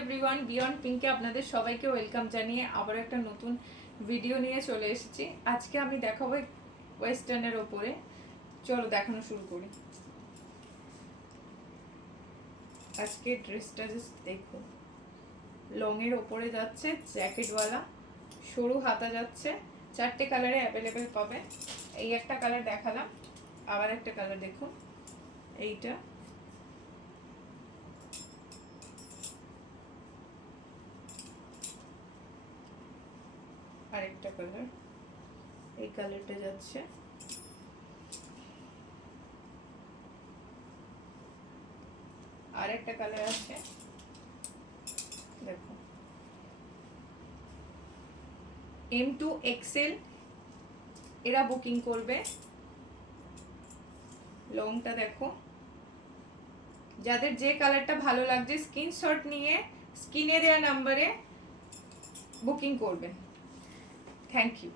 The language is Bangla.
এভরিওয়ান, বিয়ন্ড পিঙ্কে আপনাদের সবাইকে ওয়েলকাম জানিয়ে আবার একটা নতুন ভিডিও নিয়ে চলে এসেছি। আজকে আমি দেখাবো ওয়েস্টার্নের ওপরে। চলো দেখানো শুরু করি। আজকে ড্রেসটা জাস্ট দেখো, লং এর ওপরে যাচ্ছে, জ্যাকেটওয়ালা, সরু হাতা যাচ্ছে, 4টে কালারে অ্যাভেলেবেল পাবে। এই একটা কালার দেখালাম, আবার একটা কালার দেখুন, এইটা আরেকটা কালার, এই কালারটা যাচ্ছে, আর একটা কালার আছে দেখো, M2 XL এরা বুকিং করবে। লংটা দেখো, যাদের যে কালারটা ভালো লাগছে স্ক্রিনশট নিয়ে স্ক্রিনে দেওয়া নাম্বারে বুকিং করবেন। Thank you.